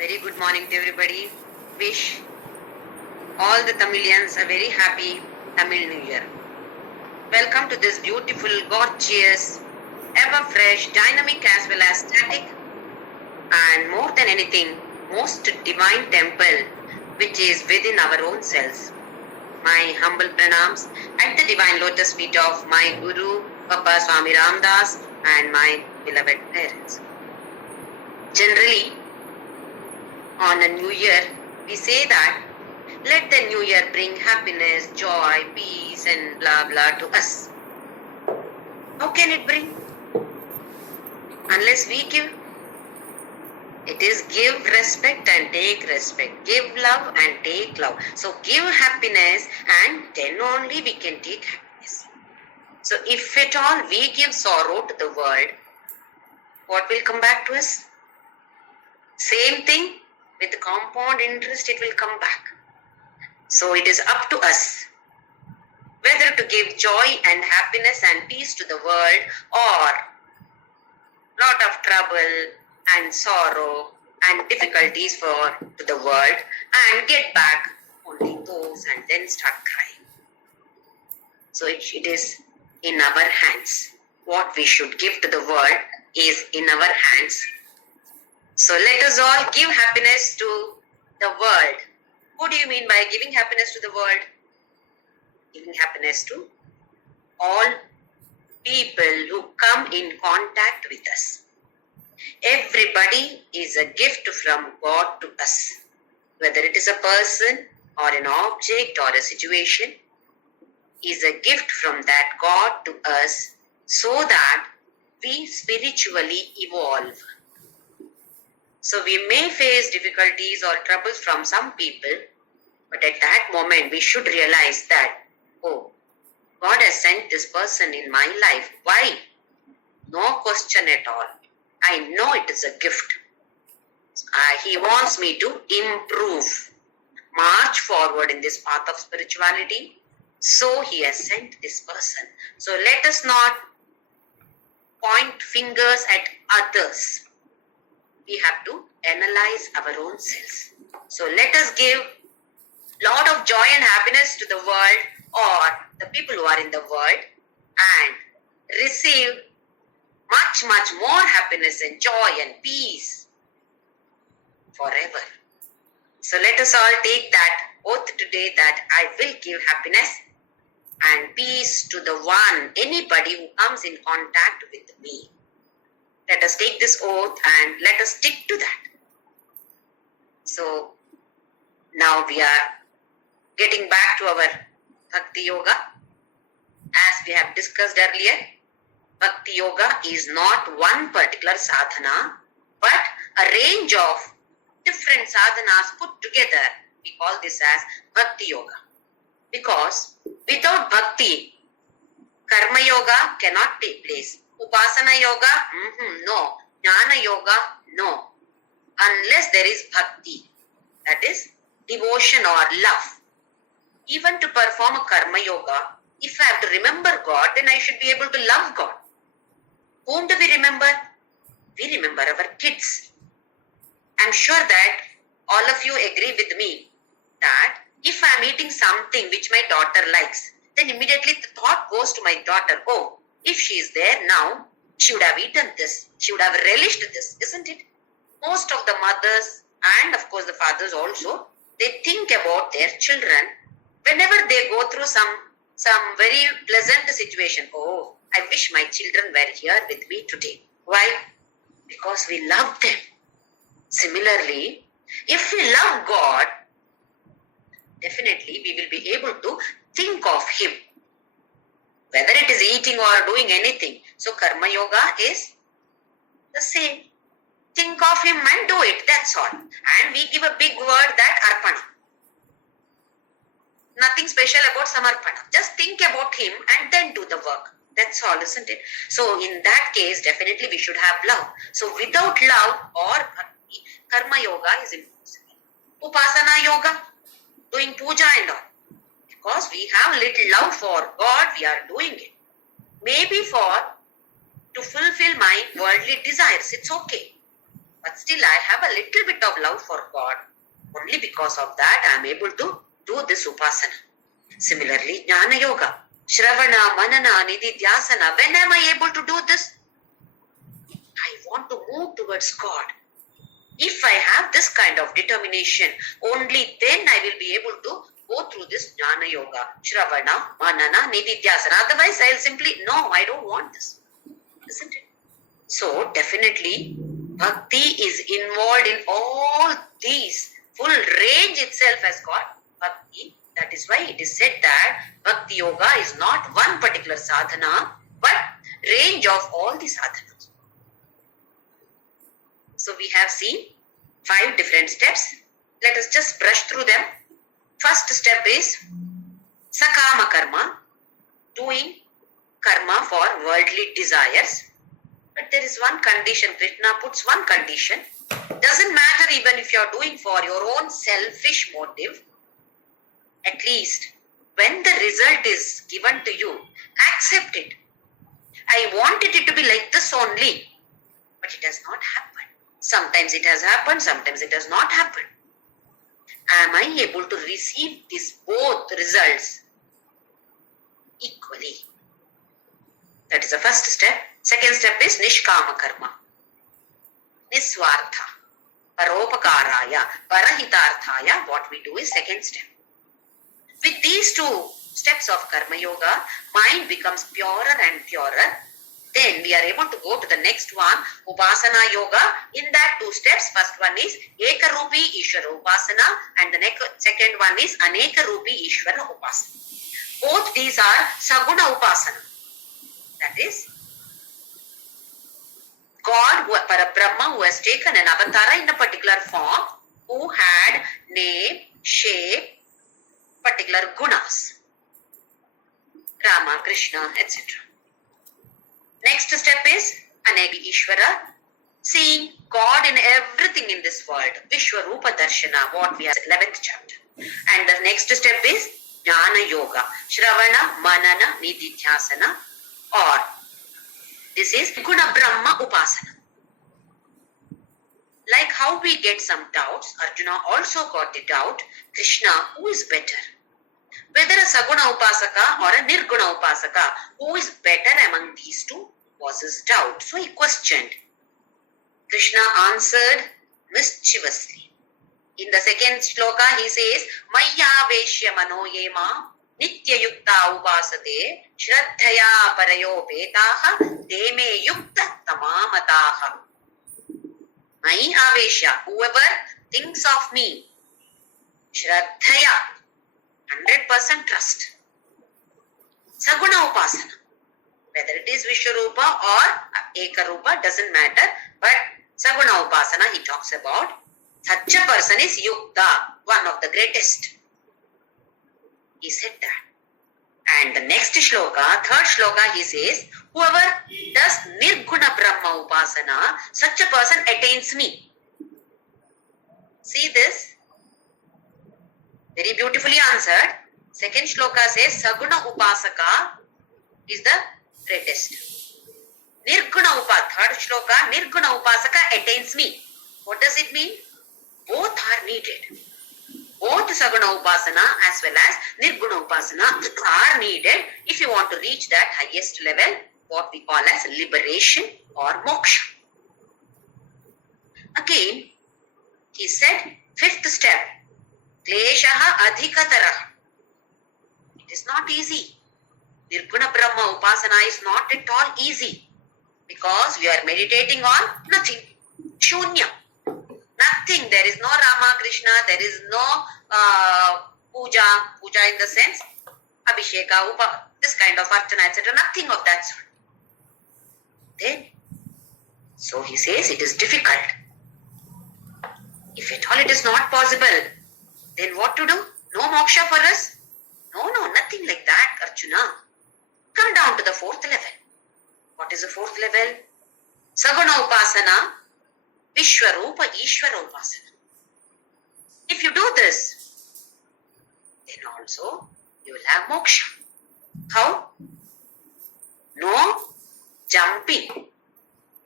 Very good morning to everybody. Wish all the Tamilians a very happy Tamil New Year. Welcome to this beautiful, gorgeous, ever fresh, dynamic as well as static, and more than anything, most divine temple which is within our own selves. My humble pranams at the divine lotus feet of my Guru, Papa Swami Ramdas, and my beloved parents. Generally, on a new year, we say that let the new year bring happiness, joy, peace, and blah blah to us. How can it bring? Unless we give. It is give respect and take respect. Give love and take love. So give happiness and then only we can take happiness. So if at all we give sorrow to the world, what will come back to us? Same thing with the compound interest, it will come back. So it is up to us whether to give joy and happiness and peace to the world or lot of trouble and sorrow and difficulties to the world and get back only those and then start crying. So it is in our hands. What we should give to the world is in our hands. So let us all give happiness to the world. What do you mean by giving happiness to the world? Giving happiness to all people who come in contact with us. Everybody is a gift from God to us. Whether it is a person or an object or a situation, is a gift from that God to us so that we spiritually evolve. So we may face difficulties or troubles from some people, but at that moment we should realize that, oh, God has sent this person in my life. Why? No question at all. I know it is a gift. He wants me to improve, march forward in this path of spirituality. So He has sent this person. So let us not point fingers at others. We have to analyze our own selves. So let us give lot of joy and happiness to the world or the people who are in the world and receive much more happiness and joy and peace forever. So let us all take that oath today that I will give happiness and peace to the one, anybody who comes in contact with me. Let us take this oath and let us stick to that. So now we are getting back to our Bhakti Yoga. As we have discussed earlier, Bhakti Yoga is not one particular sadhana, but a range of different sadhanas put together. We call this as Bhakti Yoga. Because without Bhakti, Karma Yoga cannot take place. Upasana Yoga, no. Jnana Yoga, no. Unless there is Bhakti, that is devotion or love. Even to perform a Karma Yoga, if I have to remember God, then I should be able to love God. Whom do we remember? We remember our kids. I'm sure that all of you agree with me that if I'm eating something which my daughter likes, then immediately the thought goes to my daughter, oh, if she is there now, she would have eaten this, she would have relished this, isn't it? Most of the mothers and of course the fathers also, they think about their children whenever they go through some very pleasant situation. Oh, I wish my children were here with me today. Why? Because we love them. Similarly, if we love God, definitely we will be able to think of Him. Whether it is eating or doing anything. So Karma Yoga is the same. Think of Him and do it, that's all. And we give a big word that Arpana. Nothing special about Samarpana. Just think about Him and then do the work. That's all, isn't it? So in that case, definitely we should have love. So without love or bhakti, Karma Yoga is impossible. Upasana Yoga, doing puja and all. Because we have little love for God, we are doing it. Maybe to fulfill my worldly desires, it's okay. But still I have a little bit of love for God. Only because of that I am able to do this upasana. Similarly, Jnana Yoga, Shravana, Manana, Nididhyasana. When am I able to do this? I want to move towards God. If I have this kind of determination, only then I will be able to go through this Jnana Yoga, Shravana, Manana, Nididhyasana. Otherwise, I'll simply, no, I don't want this. Isn't it? So, definitely, Bhakti is involved in all these. Full range itself has got Bhakti. That is why it is said that Bhakti Yoga is not one particular sadhana, but range of all the sadhanas. So we have seen 5 different steps. Let us just brush through them. First step is Sakama Karma, doing karma for worldly desires. But there is one condition. Krishna puts one condition. Doesn't matter even if you are doing for your own selfish motive. At least when the result is given to you, accept it. I wanted it to be like this only, but it has not happened. Sometimes it has happened, sometimes it has not happened. Am I able to receive these both results equally? That is the first step. Second step is Nishkama Karma. Niswartha. Paropakaraya. Parahitarthaya. What we do is second step. With these 2 steps of Karma Yoga, mind becomes purer and purer. Then we are able to go to the next one, Upasana Yoga. In that 2 steps, first one is Ekarupi Ishvara Upasana and the second one is Anekarupi Ishvara Upasana. Both these are Saguna Upasana. That is, God, Parabrahma, who has taken an avatara in a particular form, who had name, shape, particular gunas. Rama, Krishna, etc. Next step is Anegi Ishvara, seeing God in everything in this world. Vishwarupa Darshana, what we have in 11th chapter. And the next step is Jnana Yoga, Shravana, Manana, Nididhyasana, or this is Guna Brahma Upasana. Like how we get some doubts, Arjuna also got the doubt, Krishna, who is better? Whether a Saguna Upasaka or a Nirguna Upasaka, who is better among these 2 was his doubt. So he questioned. Krishna answered mischievously. In the second shloka he says, Maya Veshya Mano Yema Nitya Yukta Upasate Shraddhaya Parayo Petaha Deme Yukta Tamamataha. Mai Aveshya, whoever thinks of me, Shraddhaya, 100% trust. Saguna Upasana, whether it is Vishwarupa or Ekarupa, doesn't matter, but Saguna Upasana he talks about. Such a person is Yukta, one of the greatest. He said that. And the next shloka, third shloka, he says, whoever does Nirguna Brahma Upasana, such a person attains me. See this? Very beautifully answered. Second shloka says, Saguna Upasaka is the greatest. Nirguna third shloka, Nirguna Upasaka attains me. What does it mean? Both are needed. Both Saguna Upasana as well as Nirguna Upasana are needed if you want to reach that highest level, what we call as liberation or moksha. Again, he said, 5th step, Kleshaha Adhikataraha. It is not easy. Nirguna Brahma Upasana is not at all easy because we are meditating on nothing. Shunya. Nothing. There is no Rama, Krishna, there is no puja in the sense, Abhisheka, this kind of archana, etc. Nothing of that sort. Then, so he says it is difficult. If at all it is not possible, then what to do? No moksha for us? No, nothing like that, Arjuna. Come down to the 4th level. What is the 4th level? Saguna Upasana, Vishwarupa Ishvara Upasana. If you do this, then also you will have moksha. How? No jumping.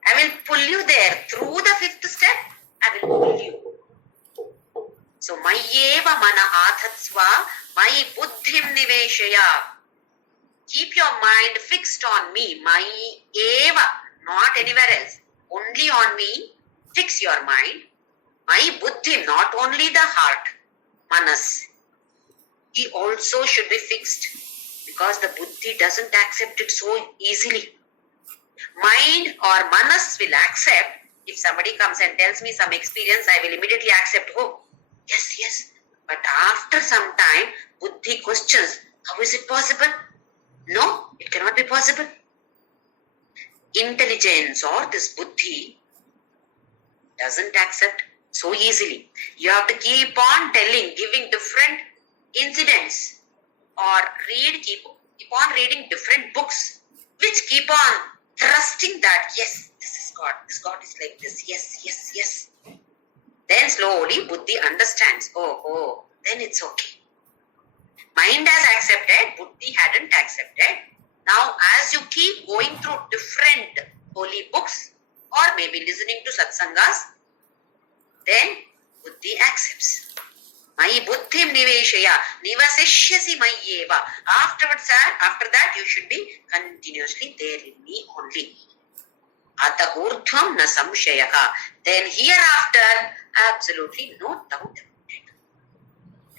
I will pull you there. Through the fifth step, I will pull you. So, Mayeva mana athatsva, Mayi buddhim niveshaya. Keep your mind fixed on me. Mayi eva, not anywhere else. Only on me. Fix your mind. Mayi buddhim, not only the heart, manas. He also should be fixed because the buddhi doesn't accept it so easily. Mind or manas will accept. If somebody comes and tells me some experience, I will immediately accept. Oh, yes, yes. But after some time, buddhi questions, how is it possible? No, it cannot be possible. Intelligence or this buddhi doesn't accept so easily. You have to keep on telling, giving different incidents or keep on reading different books which keep on thrusting that, yes, this is God, this God is like this, yes, yes, yes. Then slowly buddhi understands, oh, then it's okay. Mind has accepted, buddhi hadn't accepted. Now as you keep going through different holy books or maybe listening to satsangas, then buddhi accepts. Mayi buddhim niveshaya, nivasishyasi mayyeva. After that you should be continuously there in me only. Ata urdhvam na samshayaha. Then hereafter, absolutely no doubt about it.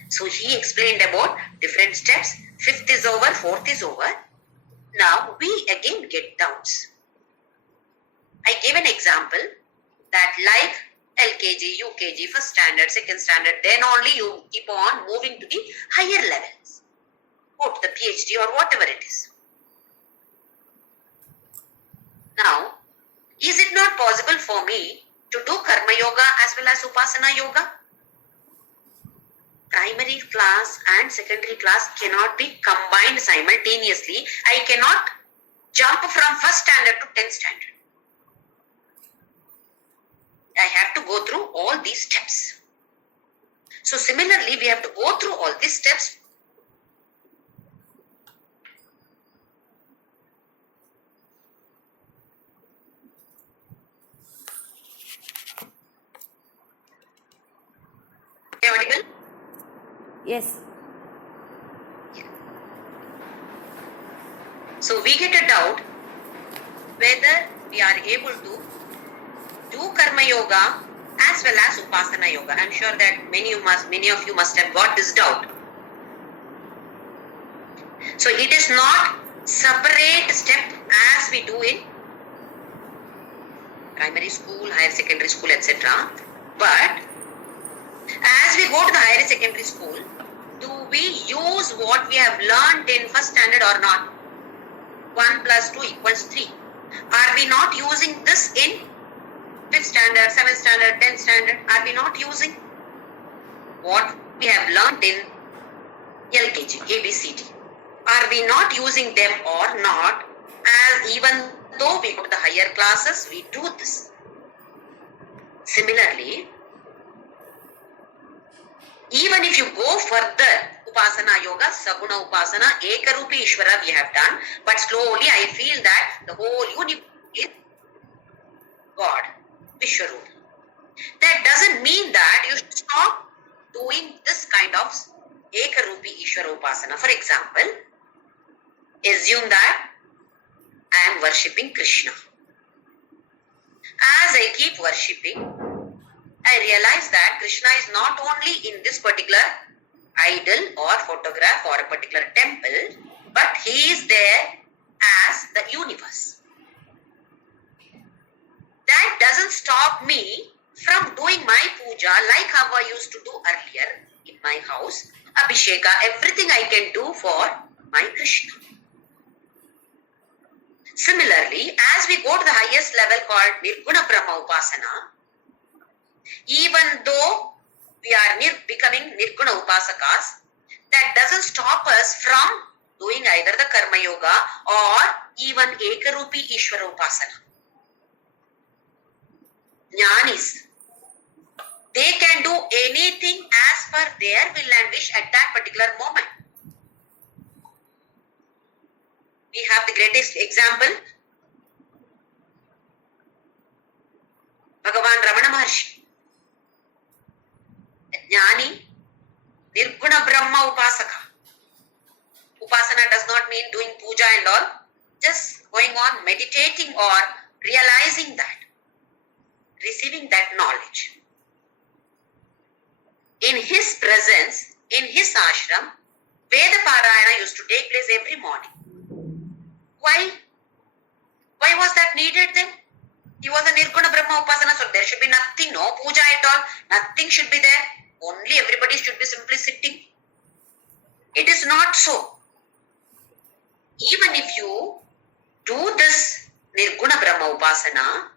So he explained about different steps. Fifth is over, fourth is over. Now we again get doubts. I gave an example that like LKG, UKG, first standard, second standard, then only you keep on moving to the higher levels. Go to the PhD or whatever it is. Now, is it not possible for me to do Karma Yoga as well as Upasana Yoga? Primary class and secondary class cannot be combined simultaneously. I cannot jump from first standard to 10th standard. I have to go through all these steps. So similarly, we have to go through all these steps. Audible? Yes. Yeah. So we get a doubt whether we are able to do Karma Yoga as well as Upasana Yoga. I am sure that many of you must have got this doubt. So it is not separate step as we do in primary school, higher secondary school, etc. But as we go to the higher secondary school, do we use what we have learned in first standard or not? 1 plus 2 equals 3. Are we not using this in 5th standard, 7th standard, 10th standard? Are we not using what we have learned in LKG, ABCD? Are we not using them or not? As even though we go to the higher classes, we do this. Similarly, even if you go further, Upasana Yoga, Saguna Upasana, Ekarupi Ishvara we have done, but slowly I feel that the whole universe is God, Vishwarupa. That doesn't mean that you should stop doing this kind of Ekarupi Ishvara Upasana. For example, assume that I am worshipping Krishna. As I keep worshipping, I realize that Krishna is not only in this particular idol or photograph or a particular temple, but he is there as the universe. That doesn't stop me from doing my puja like how I used to do earlier in my house, Abhisheka, everything I can do for my Krishna. Similarly, as we go to the highest level called Nirguna Brahma Upasana, even though we are becoming Nirguna Upasakas, that doesn't stop us from doing either the Karma Yoga or even Ekarupi Ishvara Upasana. Jnanis, they can do anything as per their will and wish at that particular moment. We have the greatest example. Brahma Upasaka. Upasana does not mean doing puja and all. Just going on meditating or realizing that. Receiving that knowledge. In his presence, in his ashram, Veda Parayana used to take place every morning. Why? Why was that needed then? He was a Nirguna Brahma Upasana, so there should be nothing, no puja at all, nothing should be there. Only everybody should be simply sitting. It is not so. Even if you do this Nirguna Brahma Upasana,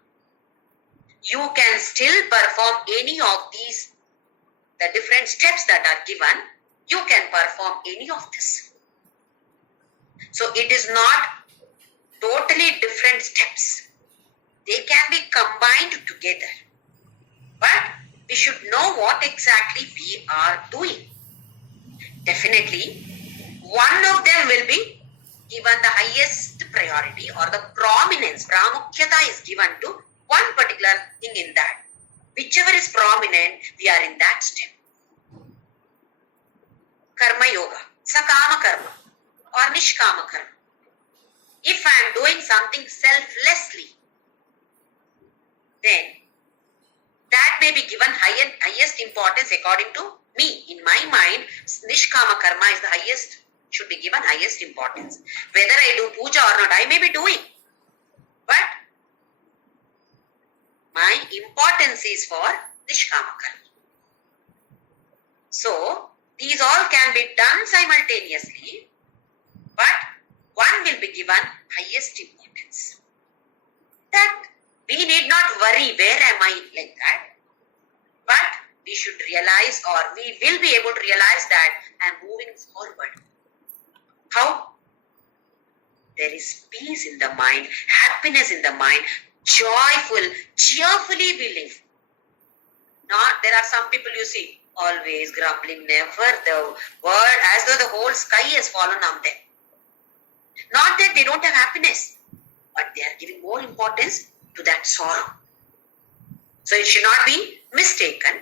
you can still perform any of these, the different steps that are given, you can perform any of this. So it is not totally different steps. They can be combined together. But we should know what exactly we are doing. Definitely, one of them will be given the highest priority or the prominence. Pramukyata is given to one particular thing in that. Whichever is prominent, we are in that step. Karma yoga, sakama karma or nishkama karma. If I am doing something selflessly, then that may be given highest importance according to me. In my mind, nishkama karma is the highest, should be given highest importance. Whether I do puja or not, I may be doing. But my importance is for nishkama karma. So, these all can be done simultaneously, but one will be given highest importance. That we need not worry, where am I like that? But we should realize, or we will be able to realize that I am moving forward. How? There is peace in the mind, happiness in the mind, joyful, cheerfully we live. Not, there are some people you see, always grumbling, never the word, as though the whole sky has fallen on them. Not that they don't have happiness, but they are giving more importance to that sorrow. So it should not be mistaken.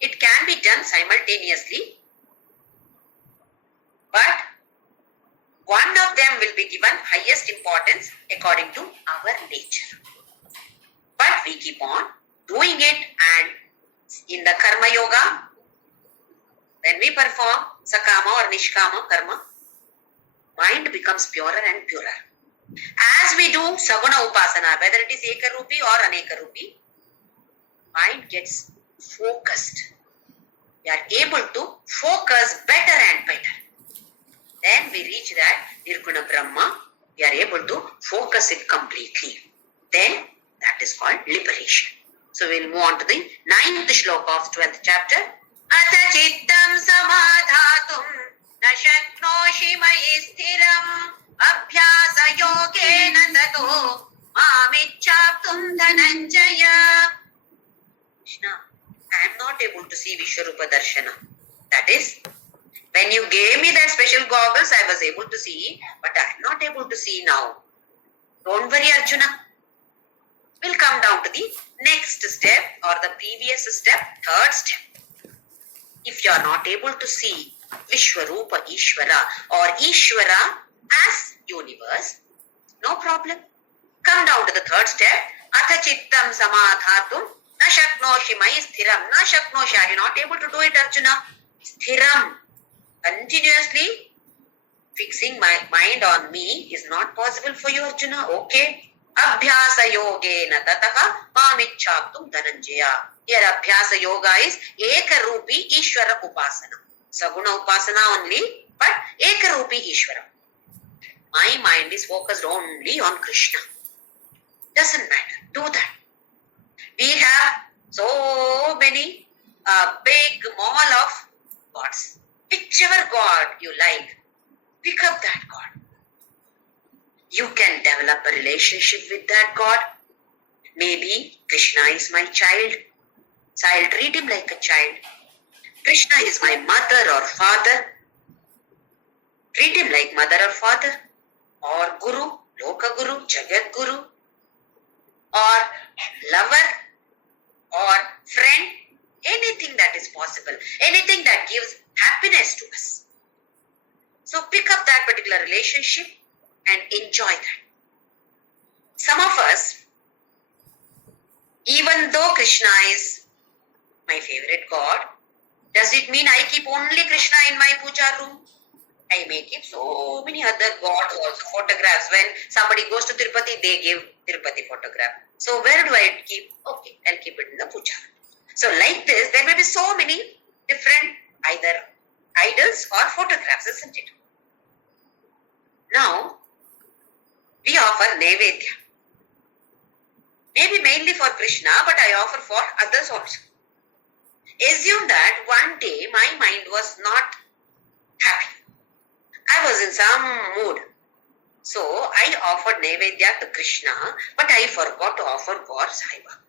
It can be done simultaneously, but one of them will be given highest importance according to our nature. But we keep on doing it, and in the karma yoga, when we perform sakama or nishkama karma, mind becomes purer and purer. As we do saguna upasana, whether it is ekarupi or anekarupi, mind gets focused. We are able to focus better and better. Then we reach that Nirguna Brahma, we are able to focus it completely. Then that is called liberation. So we will move on to the 9th shloka of 12th chapter. Atha chittam samadhatum na shaknoshi mayi sthiram abhyasa yogena tato mamichhaptum dhananjaya. Krishna, I am not able to see Vishwarupa Darshana. That is, when you gave me that special goggles, I was able to see, but I am not able to see now. Don't worry, Arjuna. We'll come down to the next step or the previous step, third step. If you are not able to see Vishwarupa Ishvara or Ishvara as universe, no problem. Come down to the third step. Atha chittam samadhatum na shaknoshi mayi sthiram. Na shaknoshi, are you not able to do it, Arjuna? Sthiram. Continuously fixing my mind on me is not possible for you, Arjuna. Okay. Abhyasa yogena tataha mamichhaptum dhananjaya. Here abhyasa yoga is ekarupi Ishvara upasana. Saguna upasana only, but ekarupi Ishvara. My mind is focused only on Krishna. Doesn't matter. Do that. We have so many big mall of gods. Whichever God you like, pick up that God. You can develop a relationship with that God. Maybe Krishna is my child, so I'll treat him like a child. Krishna is my mother or father. Treat him like mother or father. Or Guru, Loka Guru, Jagat Guru. Or lover. Or friend. Anything that is possible. Anything that gives happiness to us. So pick up that particular relationship and enjoy that. Some of us, even though Krishna is my favorite God, does it mean I keep only Krishna in my puja room? I may keep so many other gods also, photographs. When somebody goes to Tirupati, they give Tirupati photograph. So where do I keep? Okay, I'll keep it in the puja. So like this, there may be so many different either idols or photographs, isn't it? Now, we offer Naivedya. Maybe mainly for Krishna, but I offer for others also. Assume that one day my mind was not happy. I was in some mood. So I offered Naivedya to Krishna, but I forgot to offer for Sai Baba.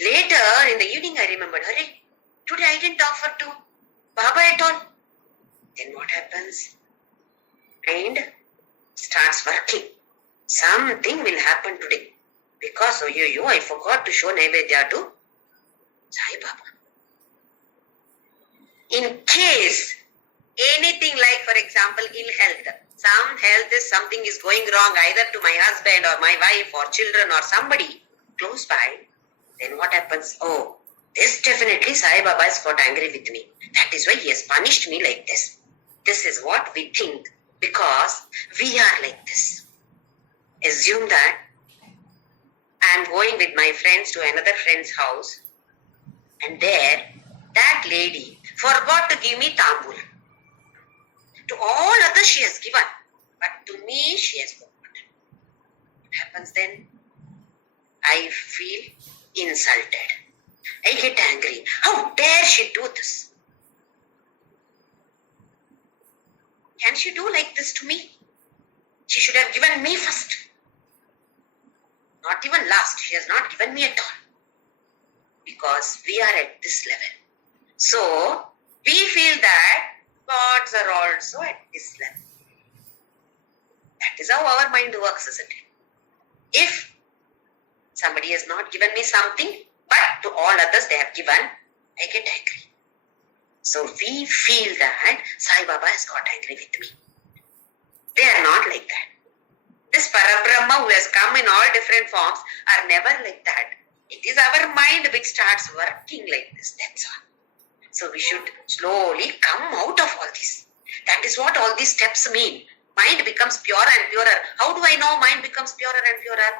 Later in the evening I remembered, Hare, today I didn't offer to Baba at all. Then what happens? Mind starts working. Something will happen today. Because I forgot to show Naivedya to Sai Baba. In case anything like, for example, ill health, some health is something is going wrong either to my husband or my wife or children or somebody close by, then what happens? Oh, this definitely Sai Baba has got angry with me. That is why he has punished me like this. This is what we think because we are like this. Assume that I am going with my friends to another friend's house and there that lady forgot to give me tambul. To all others she has given, but to me she has forgotten. What happens then? I feel insulted. I get angry. How dare she do this? Can she do like this to me? She should have given me first. Not even last. She has not given me at all. Because we are at this level. So, we feel that gods are also at this level. That is how our mind works, isn't it? If somebody has not given me something, but to all others they have given, I get angry. So we feel that Sai Baba has got angry with me. They are not like that. This Parabrahma who has come in all different forms are never like that. It is our mind which starts working like this, that's all. So we should slowly come out of all this. That is what all these steps mean. Mind becomes purer and purer. How do I know mind becomes purer and purer?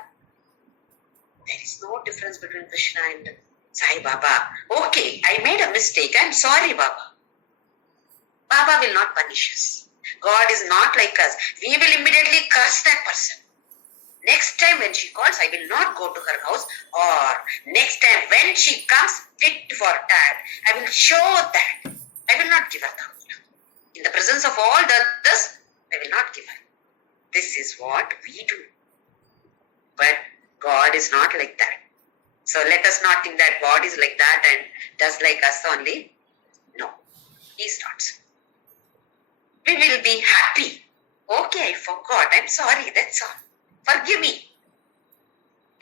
There is no difference between Krishna and Sai Baba. Okay, I made a mistake. I'm sorry, Baba. Baba will not punish us. God is not like us. We will immediately curse that person. Next time when she calls, I will not go to her house. Or next time when she comes fit for that, I will show that. I will not give her the. In the presence of all the others, I will not give her. This is what we do. But God is not like that. So let us not think that God is like that and does like us only. No, He is not. We will be happy. Okay, I forgot. I'm sorry. That's all. Forgive me.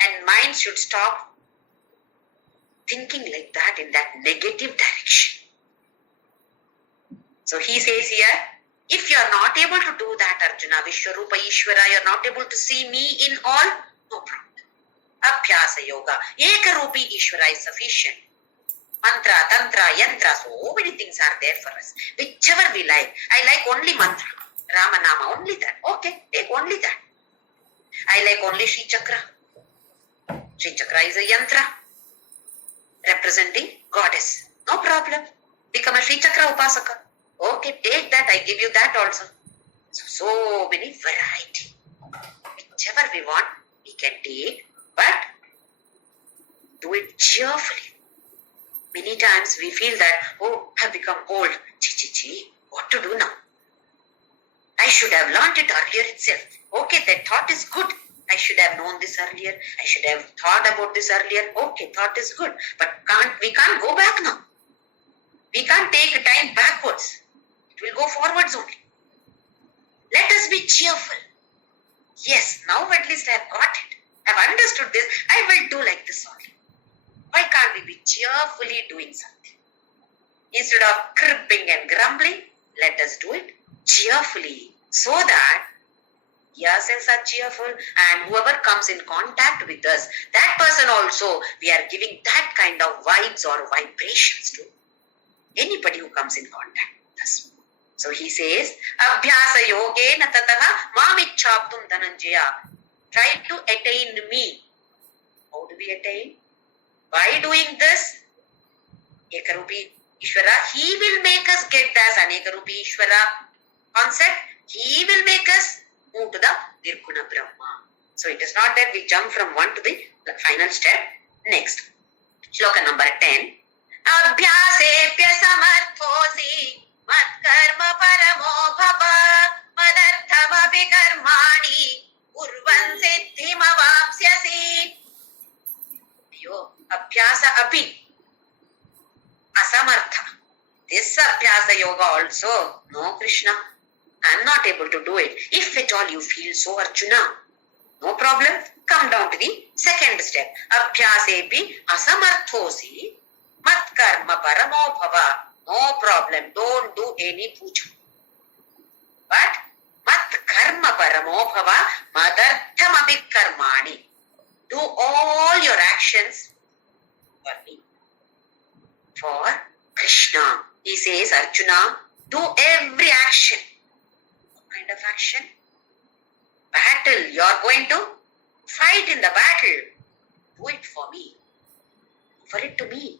And mind should stop thinking like that in that negative direction. So he says here, if you are not able to do that, Arjuna, Vishwarupa Ishvara, you are not able to see me in all, no problem. Abhyasa Yoga, Ekarupi Ishvara is sufficient. Mantra, Tantra, Yantra, so many things are there for us. Whichever we like. I like only mantra, Ramanama, only that. Okay, take only that. I like only Sri Chakra. Sri Chakra is a yantra representing goddess. No problem. Become a Sri Chakra Upasaka. Okay, take that. I give you that also. So many variety. Whichever we want, we can take, but do it cheerfully. Many times we feel that, oh, I have become old. What to do now? I should have learned it earlier itself. Okay, that thought is good. I should have known this earlier. I should have thought about this earlier. Okay, thought is good. But we can't go back now. We can't take time backwards. It will go forwards only. Let us be cheerful. Yes, now at least I have got it. I have understood this. I will do like this only. Why can't we be cheerfully doing something? Instead of cribbing and grumbling, let us do it cheerfully so that ourselves are cheerful, and whoever comes in contact with us, that person also, we are giving that kind of vibes or vibrations to anybody who comes in contact with us. So he says, Abhyasa yogena tataha mamichhaptum dhananjaya. Try to attain me. How do we attain? By doing this, Ekarupi Ishvara, he will make us get that Anekarupi Ishvara concept. He will make us move to the Nirguna Brahma. So it is not that we jump from one to the final step. Next, Shloka number 10. Abhyasepya samarthosi mat karma paramo bhava madarthamapi karmani urvan siddhim avapsyasi. Yo, abhyasa api asamartha. This abhyasa yoga also, no Krishna, I am not able to do it. If at all you feel so, Arjuna, no problem. Come down to the second step. Abhyasepi asamarthosi mat karma paramo bhava. No problem. Don't do any puja. But mat karma paramo bhava madartham abhikarmani. Do all your actions for me. For Krishna. He says, Arjuna, do every action. What kind of action? Battle. You are going to fight in the battle. Do it for me. Offer it to me.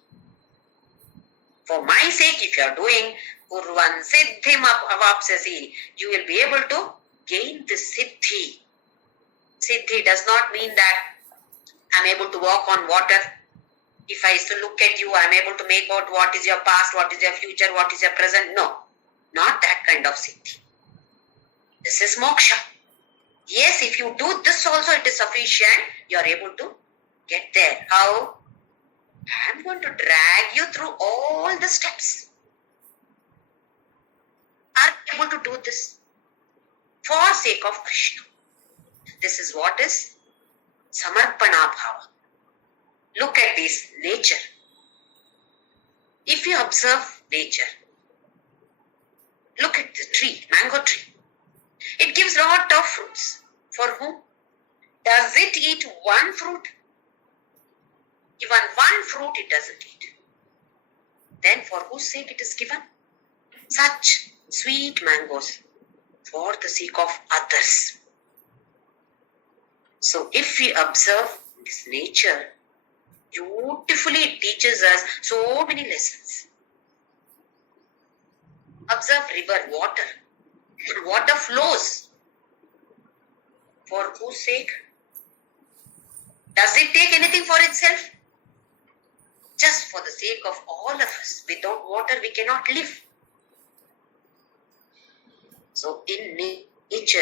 For my sake, if you are doing Urvan Siddhim Avapsasi, you will be able to gain the Siddhi. Siddhi does not mean that I am able to walk on water. If I used to look at you, I am able to make out what is your past, what is your future, what is your present. No, not that kind of Siddhi. This is moksha. Yes, if you do this also, it is sufficient. You are able to get there. How? I am going to drag you through all the steps. Are you able to do this for sake of Krishna? This is what is samarpana bhava. Look at this nature. If you observe nature, look at the tree, mango tree. It gives lot of fruits. For whom? Does it eat one fruit? Even one fruit it doesn't eat. Then for whose sake it is given? Such sweet mangoes for the sake of others. So if we observe this nature, beautifully it teaches us so many lessons. Observe river, water. Water flows. For whose sake? Does it take anything for itself? Just for the sake of all of us. Without water we cannot live. So in nature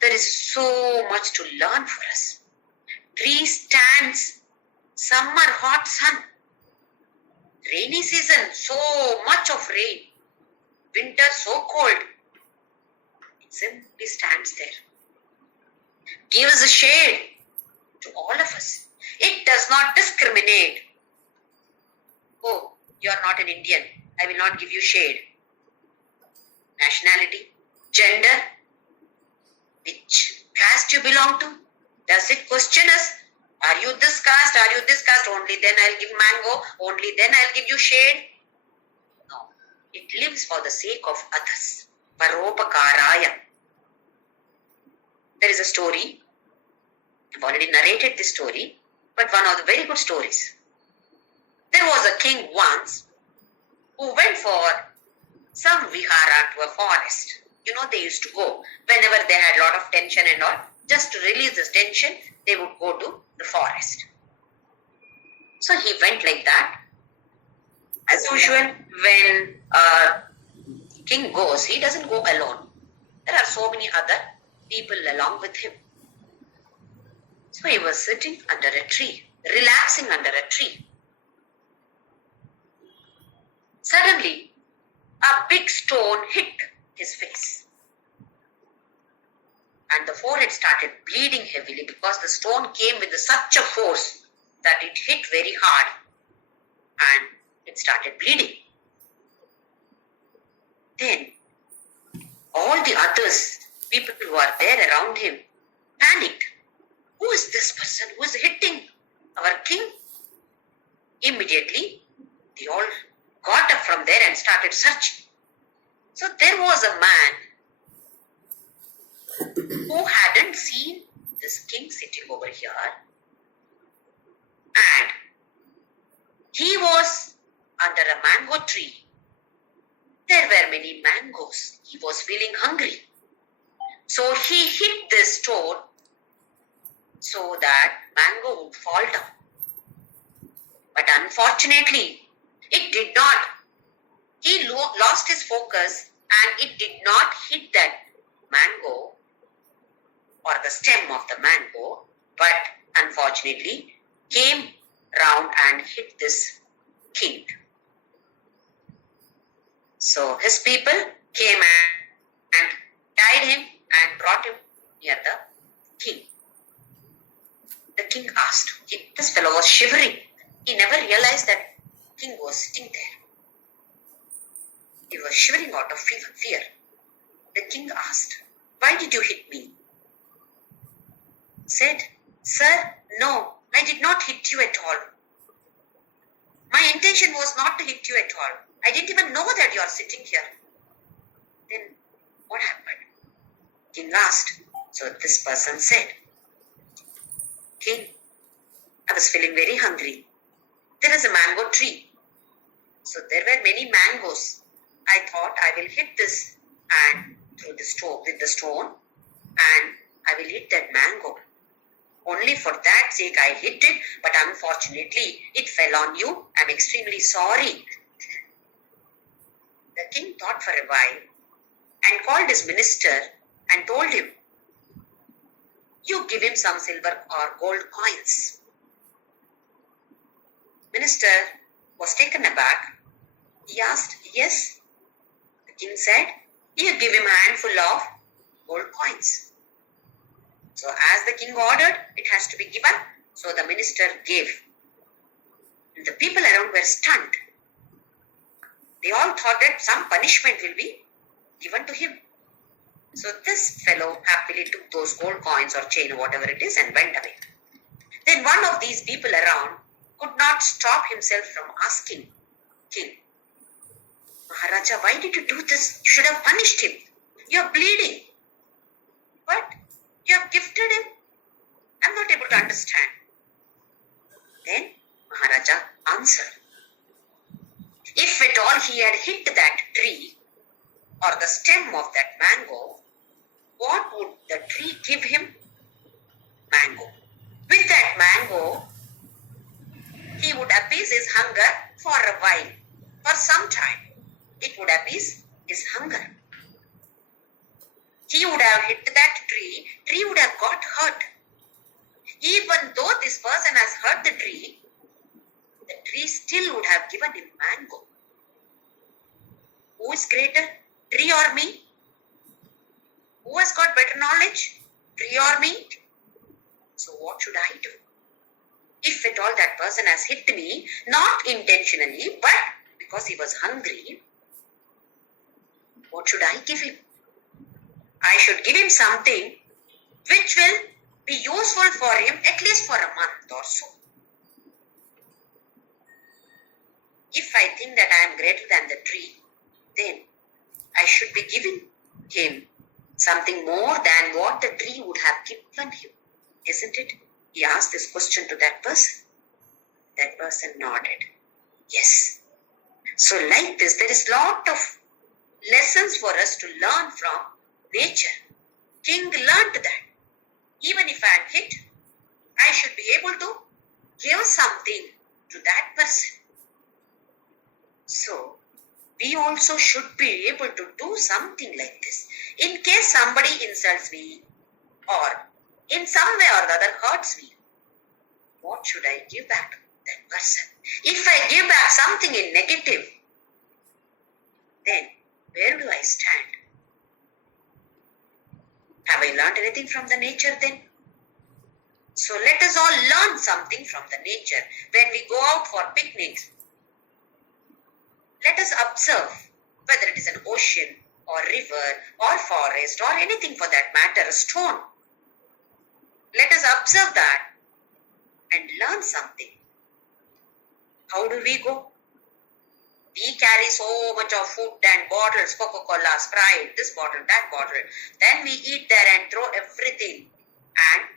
there is so much to learn for us. Tree stands, summer hot sun, rainy season so much of rain, winter so cold. It simply stands there. Gives a shade to all of us. It does not discriminate. Oh, you are not an Indian. I will not give you shade. Nationality, gender, which caste you belong to. Does it question us? Are you this caste? Are you this caste? Only then I'll give mango. Only then I'll give you shade. No. It lives for the sake of others. Paropakaraya. There is a story. I've already narrated this story, but one of the very good stories. There was a king once who went for some vihara to a forest. You know, they used to go whenever they had a lot of tension and all. Just to release this tension, they would go to the forest. So he went like that. As usual, when a king goes, he doesn't go alone. There are so many other people along with him. So he was sitting under a tree, relaxing under a tree. Suddenly, a big stone hit his face. And the forehead started bleeding heavily because the stone came with such a force that it hit very hard and it started bleeding. Then all the others, people who are there around him, panicked. Who is this person who is hitting our king? Immediately, they all got up from there and started searching. So there was a man who hadn't seen this king sitting over here, and he was under a mango tree. There were many mangoes. He was feeling hungry. So he hit this stone so that mango would fall down. But unfortunately, it did not. He lost his focus and it did not hit that mango or the stem of the mango, but unfortunately came round and hit this king. So his people came and tied him and brought him near the king. The king asked. This fellow was shivering. He never realized that king was sitting there. He was shivering out of fear. The king asked, "Why did you hit me?" Said, "Sir, no, I did not hit you at all. My intention was not to hit you at all. I didn't even know that you are sitting here." Then what happened? King asked. So this person said, "King, I was feeling very hungry. There is a mango tree. So there were many mangoes. I thought I will hit this and through the stone with the stone, and I will hit that mango. Only for that sake I hit it, but unfortunately it fell on you. I'm extremely sorry." The king thought for a while and called his minister and told him, "You give him some silver or gold coins." Minister was taken aback. He asked, "Yes." The king said, "You give him a handful of gold coins." So as the king ordered, it has to be given. So the minister gave. And the people around were stunned. They all thought that some punishment will be given to him. So this fellow happily took those gold coins or chain or whatever it is and went away. Then one of these people around could not stop himself from asking king, "Maharaja, why did you do this? You should have punished him. You are bleeding. But you have gifted him. I'm not able to understand." Then Maharaja answered, "If at all he had hit that tree or the stem of that mango, what would the tree give him? Mango. With that mango, he would appease his hunger for a while, for some time. It would appease his hunger. He would have hit that tree would have got hurt. Even though this person has hurt the tree still would have given him mango. Who is greater, tree or me? Who has got better knowledge, tree or me? So what should I do? If at all that person has hit me, not intentionally, but because he was hungry, what should I give him? I should give him something which will be useful for him at least for a month or so. If I think that I am greater than the tree, then I should be giving him something more than what the tree would have given him, isn't it?" He asked this question to that person. That person nodded. Yes. So like this, there is lot of lessons for us to learn from nature. King learned that even if I am hit, I should be able to give something to that person. So we also should be able to do something like this. In case somebody insults me or in some way or the other hurts me, what should I give back to that person? If I give back something in negative, then where do I stand? Have I learned anything from the nature then? So let us all learn something from the nature. When we go out for picnics, let us observe whether it is an ocean or river or forest or anything for that matter, a stone. Let us observe that and learn something. How do we go? We carry so much of food and bottles, Coca-Cola, Sprite, this bottle, that bottle. Then we eat there and throw everything and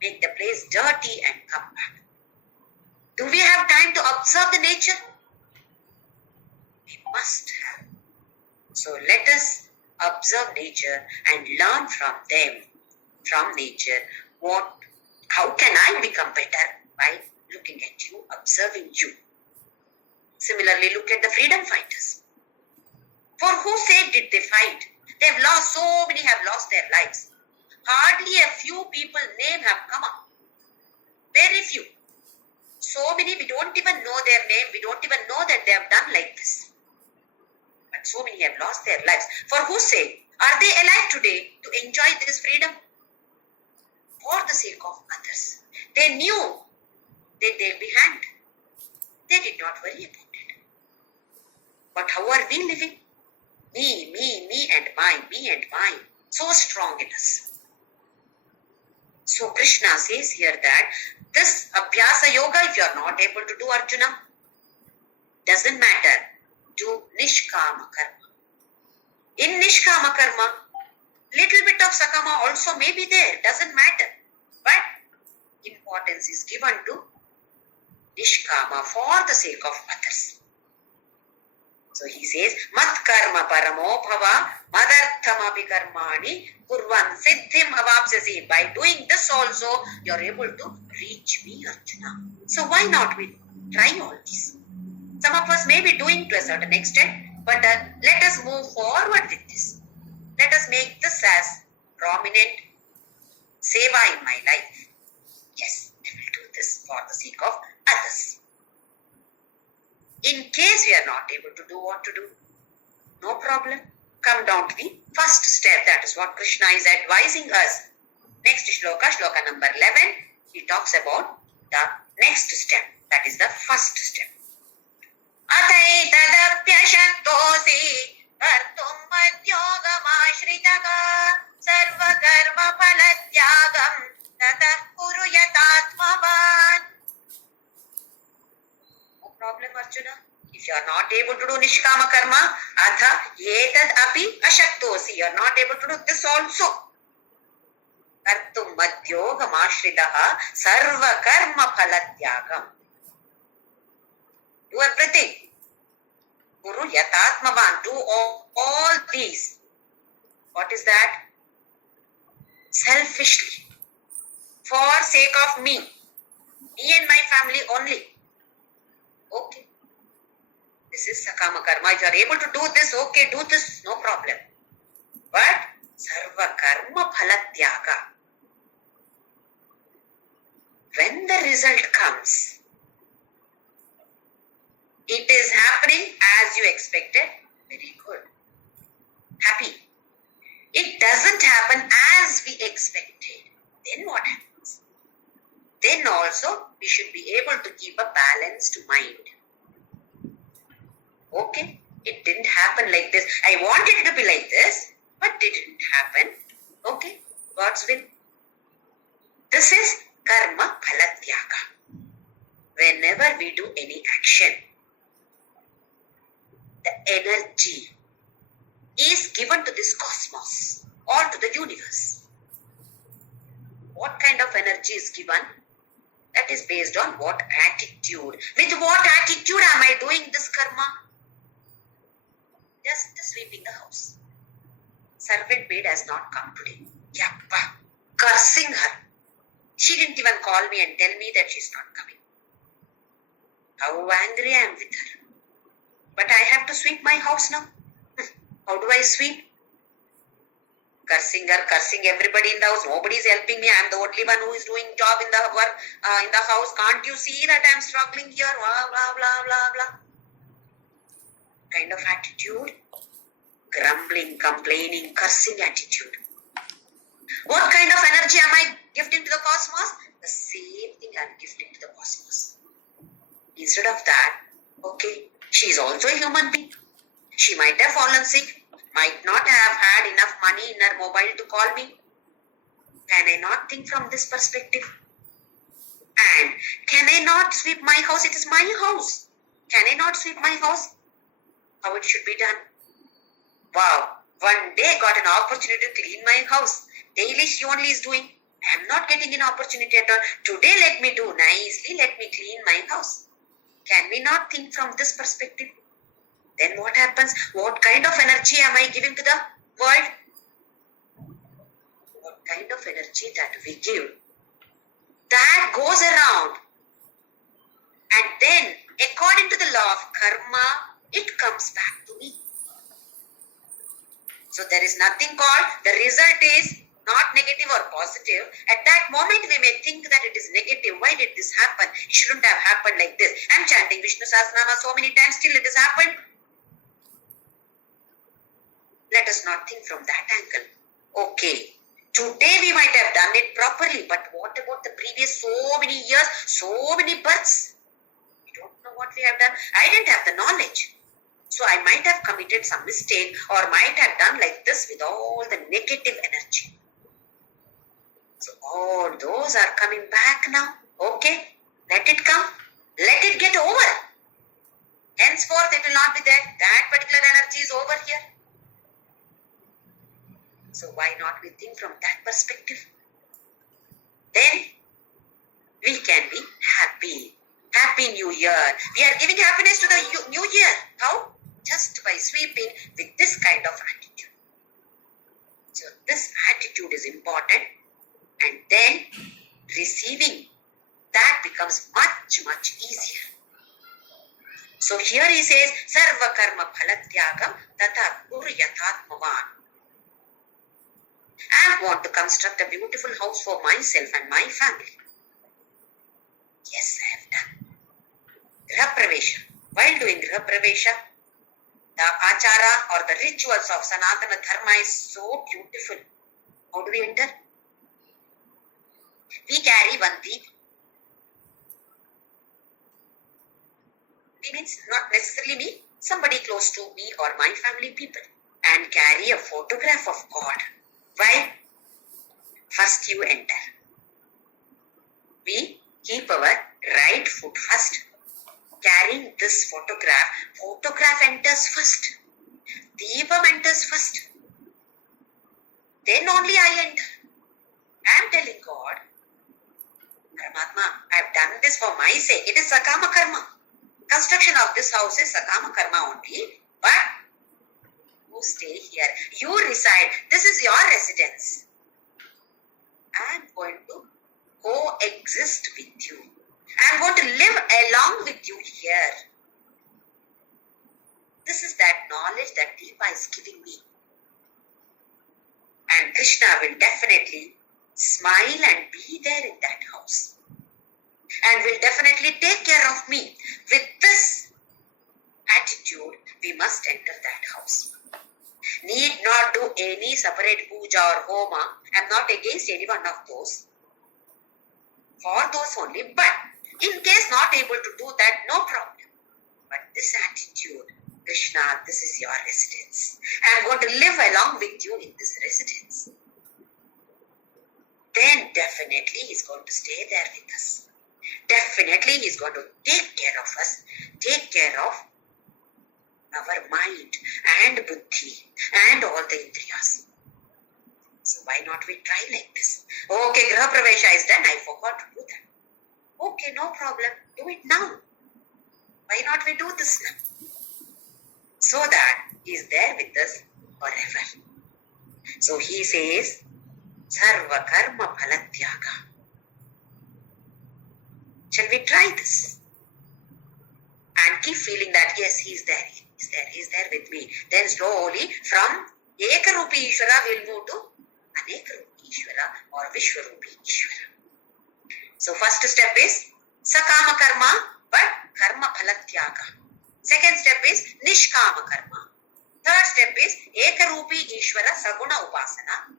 make the place dirty and come back. Do we have time to observe the nature? We must have. So let us observe nature and learn from them, from nature, how can I become better? By looking at you, observing you. Similarly, look at the freedom fighters. For whose sake did they fight? They've lost, so many have lost their lives. Hardly a few people name have come up. Very few. So many, we don't even know their name. We don't even know that they have done like this. But so many have lost their lives. For whose sake? Are they alive today to enjoy this freedom? For the sake of others. They knew that they'll be hanged. They did not worry about it. But how are we living? Me and mine. So strong in us. So Krishna says here that this Abhyasa Yoga, if you are not able to do, Arjuna, doesn't matter. Do Nishkama Karma. In Nishkama Karma, little bit of Sakama also may be there. Doesn't matter. But importance is given to Nishkama for the sake of others. So he says, Mat karma paramo bhava madarthamapi karmani kurvan siddhim avapsasi. By doing this also, you are able to reach me, Arjuna. So why not we try all this? Some of us may be doing to a certain extent, but let us move forward with this. Let us make this as prominent seva in my life. Yes, I will do this for the sake of others. In case we are not able to do what to do, no problem. Come down to the first step. That is what Krishna is advising us. Next shloka, shloka number 11, he talks about the next step. That is the first step. Ataitadapyashaktosi kartum madyogamashritaka sarva karma phalatyagam tatah kuruyatatmavan. No problem, Arjuna. If you are not able to do Nishkama Karma, atha etad api ashaktosi. You are not able to do this also. Kartum madyogamashritaka sarva karma phalatyagam. Do everything. Guru yatatmavan. Do all these. What is that? Selfishly. For sake of me. Me and my family only. Okay. This is Sakama Karma. If you are able to do this, okay, do this. No problem. But Sarva Karma Phalatyaga. When the result comes, it is happening as you expected. Very good. Happy. It doesn't happen as we expected. Then what happens? Then also we should be able to keep a balanced mind. Okay, it didn't happen like this. I wanted it to be like this, but it didn't happen. Okay, God's will. This is karma phalatyaga. Whenever we do any action, the energy is given to this cosmos or to the universe. What kind of energy is given? That is based on what attitude. With what attitude am I doing this karma? Just sweeping the house. Servant maid has not come today. Yappa, cursing her. She didn't even call me and tell me that she's not coming. How angry I am with her. But I have to sweep my house now. How do I sweep? Cursing her, cursing everybody in the house. Nobody is helping me. I am the only one who is doing job in the work in the house. Can't you see that I am struggling here? Blah, blah, blah, blah, blah. Kind of attitude. Grumbling, complaining, cursing attitude. What kind of energy am I gifting to the cosmos? The same thing I am gifting to the cosmos. Instead of that, okay, she is also a human being. She might have fallen sick, might not have had enough money in her mobile to call me. Can I not think from this perspective? And can I not sweep my house? It is my house. Can I not sweep my house? How it should be done? Wow, one day I got an opportunity to clean my house. Daily she only is doing. I am not getting an opportunity at all. Today let me do nicely, let me clean my house. Can we not think from this perspective? Then what happens? What kind of energy am I giving to the world? What kind of energy that we give? That goes around. And then, according to the law of karma, it comes back to me. So there is nothing called, the result is not negative or positive. At that moment, we may think that it is negative. Why did this happen? It shouldn't have happened like this. I'm chanting Vishnu Sahasranama so many times, still it has happened. Let us not think from that angle. Okay, today we might have done it properly, but what about the previous so many years, so many births? We don't know what we have done. I didn't have the knowledge. So I might have committed some mistake or might have done like this with all the negative energy. So all those are coming back now. Okay, let it come. Let it get over. Henceforth it will not be there. That particular energy is over here. So why not we think from that perspective? Then we can be happy. Happy New Year. We are giving happiness to the New Year. How? Just by sweeping with this kind of attitude. So this attitude is important, and then receiving that becomes much, much easier. So here he says, Sarva karma phalatyagam tata kuru yathatmavan. I want to construct a beautiful house for myself and my family. Yes, I have done. Griha Pravesha. While doing Griha Pravesha, the achara or the rituals of Sanatana Dharma is so beautiful. How do we enter? We carry one deep. We means not necessarily me, somebody close to me or my family people, and carry a photograph of God. Why? First you enter. We keep our right foot first. Carrying this photograph enters first. Deepam enters first. Then only I enter. I am telling God, Paramatma, I have done this for my sake. It is Sakama Karma. Construction of this house is Sakama Karma only. But you stay here. You reside. This is your residence. I am going to coexist with you. I am going to live along with you here. This is that knowledge that Deepa is giving me. And Krishna will definitely smile and be there in that house. And will definitely take care of me. With this attitude, we must enter that house. Need not do any separate puja or homa. I am not against any one of those. For those only. But in case not able to do that, no problem. But this attitude, Krishna, this is your residence. I am going to live along with you in this residence. Then definitely he is going to stay there with us. Definitely he is going to take care of us, take care of our mind and buddhi and all the indriyas. So why not we try like this? Okay, Griha Pravesha is done. I forgot to do that. Okay, no problem. Do it now. Why not we do this now? So that he is there with us forever. So he says, Sarva karma phalatyaga. Shall we try this? And keep feeling that yes, he is there. He is there with me. Then slowly from Ekarupi Ishvara we'll move to Anekarupi Ishvara or Vishwarupi Ishvara. So first step is Sakama Karma, but Karma Phalatyaga. Second step is Nishkama Karma. Third step is Ekarupi Ishvara Saguna Upasana.